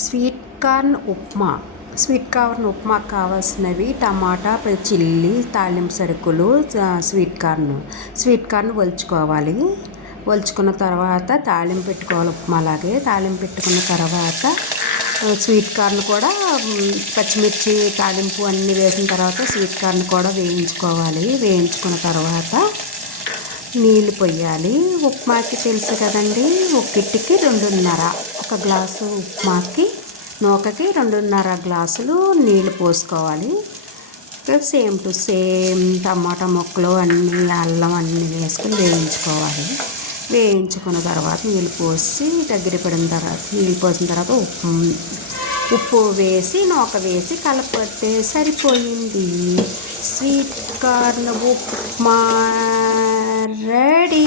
Sweet corn ఉప్మాకు కావాల్సినవి టమాటా, chilli, తాలింపు సరుకులు, స్వీట్ కార్న్ ఒలుచుకోవాలి. ఒలుచుకున్న తర్వాత తాలింపు పెట్టుకోవాలి. ఉప్మాలాగే తాలింపు పెట్టుకున్న తర్వాత స్వీట్ కార్న్ కూడా పచ్చిమిర్చి తాలింపు అన్నీ వేసిన తర్వాత స్వీట్ కార్న్ కూడా వేయించుకోవాలి. వేయించుకున్న తర్వాత నీళ్ళు పొయ్యాలి. ఉప్మాకి తెలుసు కదండి, ఒక్కిటికి 2:30, ఒక గ్లాసు ఉప్మాకి నూకకి 2:30 గ్లాసులు నీళ్ళు పోసుకోవాలి. సేమ్ టు సేమ్ టమాటా ముక్కలు అన్నీ, అల్లం అన్నీ వేసుకొని వేయించుకోవాలి. వేయించుకున్న తర్వాత నీళ్ళు పోసి దగ్గర పడిన తర్వాత నీళ్ళు పోసిన తర్వాత ఉప్పు వేసి నూక వేసి కలపతే సరిపోయింది. Sweet corn upma ready.